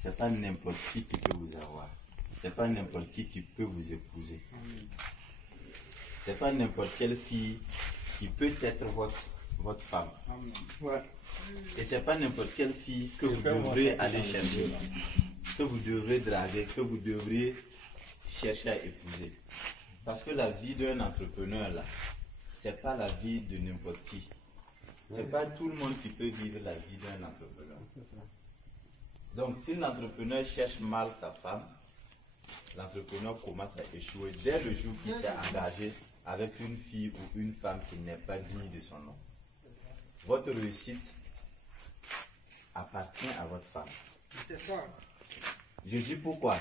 c'est pas n'importe qui peut vous avoir. C'est pas n'importe qui peut vous épouser. C'est pas n'importe quelle fille qui peut être votre femme. Ouais. Et c'est pas n'importe quelle fille que vous devrez aller chercher, que vous devrez draguer, que vous devrez chercher à épouser. Parce que la vie d'un entrepreneur là, c'est pas la vie de n'importe qui. C'est pas tout le monde qui peut vivre la vie d'un entrepreneur. Donc si l'entrepreneur cherche mal sa femme, l'entrepreneur commence à échouer dès le jour qu'il s'est engagé avec une fille ou une femme qui n'est pas digne de son nom. Votre réussite appartient à votre femme. C'est ça. Je dis pourquoi?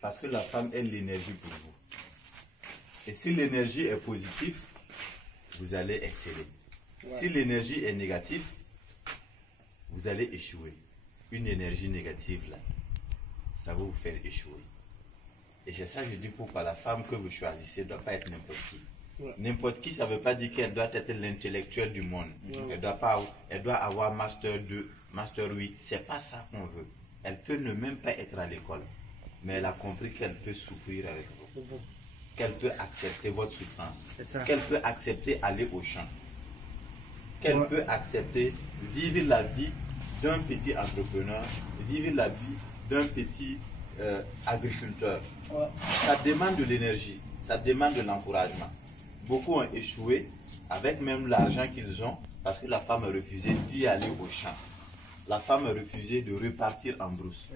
Parce que la femme est l'énergie pour vous. Et si l'énergie est positive, vous allez exceller. Ouais. Si l'énergie est négative, vous allez échouer. Une énergie négative, là, ça va vous faire échouer. Et c'est ça que je dis pourquoi la femme que vous choisissez ne doit pas être n'importe qui. Ouais. N'importe qui, ça ne veut pas dire qu'elle doit être l'intellectuel du monde. Ouais. Elle doit avoir Master 2, Master 8. C'est pas ça qu'on veut. Elle peut ne même pas être à l'école. Mais elle a compris qu'elle peut souffrir avec vous. Qu'elle peut accepter votre souffrance. Qu'elle peut accepter aller au champ. Qu'elle peut accepter vivre la vie d'un petit entrepreneur, vivre la vie d'un petit agriculteur. Ça demande de l'énergie, ça demande de l'encouragement. Beaucoup ont échoué avec même l'argent qu'ils ont parce que la femme a refusé d'y aller au champ. La femme a refusé de repartir en brousse.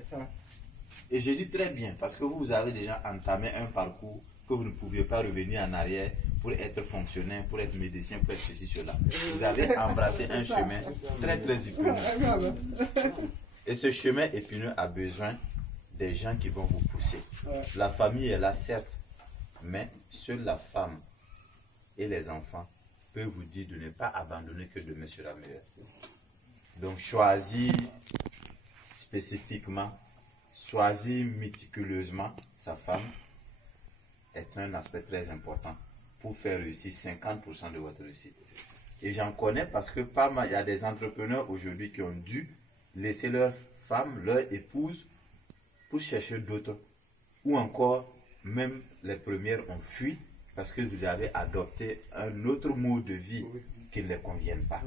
Et je dis très bien parce que vous avez déjà entamé un parcours que vous ne pouviez pas revenir en arrière pour être fonctionnaire, pour être médecin, pour être ceci, cela. Vous avez embrassé un chemin très très épineux. Et ce chemin épineux a besoin des gens qui vont vous pousser. La famille est là, certes, mais seule la femme et les enfants peuvent vous dire de ne pas abandonner que demain sera meilleur. Donc choisis spécifiquement, choisis méticuleusement sa femme est un aspect très important pour faire réussir 50% de votre réussite. Et j'en connais parce que il y a des entrepreneurs aujourd'hui qui ont dû laisser leur femme, leur épouse pour chercher d'autres. Ou encore, même les premières ont fui parce que vous avez adopté un autre mode de vie qui ne les convient pas.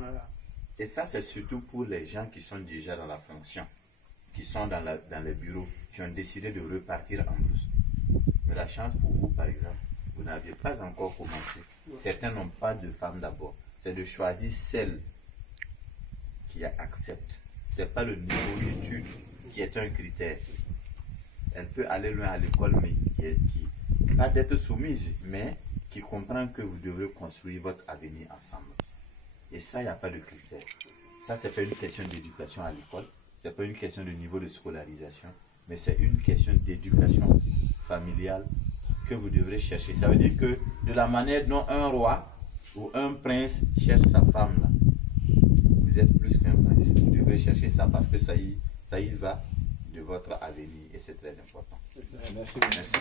Et ça, c'est surtout pour les gens qui sont déjà dans la fonction, qui sont dans les bureaux, qui ont décidé de repartir en brousse. Mais la chance pour vous, par exemple, vous n'aviez pas encore commencé. Certains n'ont pas de femme d'abord. C'est de choisir celle qui accepte. Ce n'est pas le niveau d'études qui est un critère. Elle peut aller loin à l'école, mais qui pas d'être soumise, mais qui comprend que vous devez construire votre avenir ensemble. Et ça, il n'y a pas de critère. Ça, ce n'est pas une question d'éducation à l'école. Ce n'est pas une question de niveau de scolarisation, mais c'est une question d'éducation familiale que vous devrez chercher. Ça veut dire que de la manière dont un roi ou un prince cherche sa femme, là, vous êtes plus qu'un prince. Vous devrez chercher ça parce que ça y va de votre avenir et c'est très important. Merci. Merci.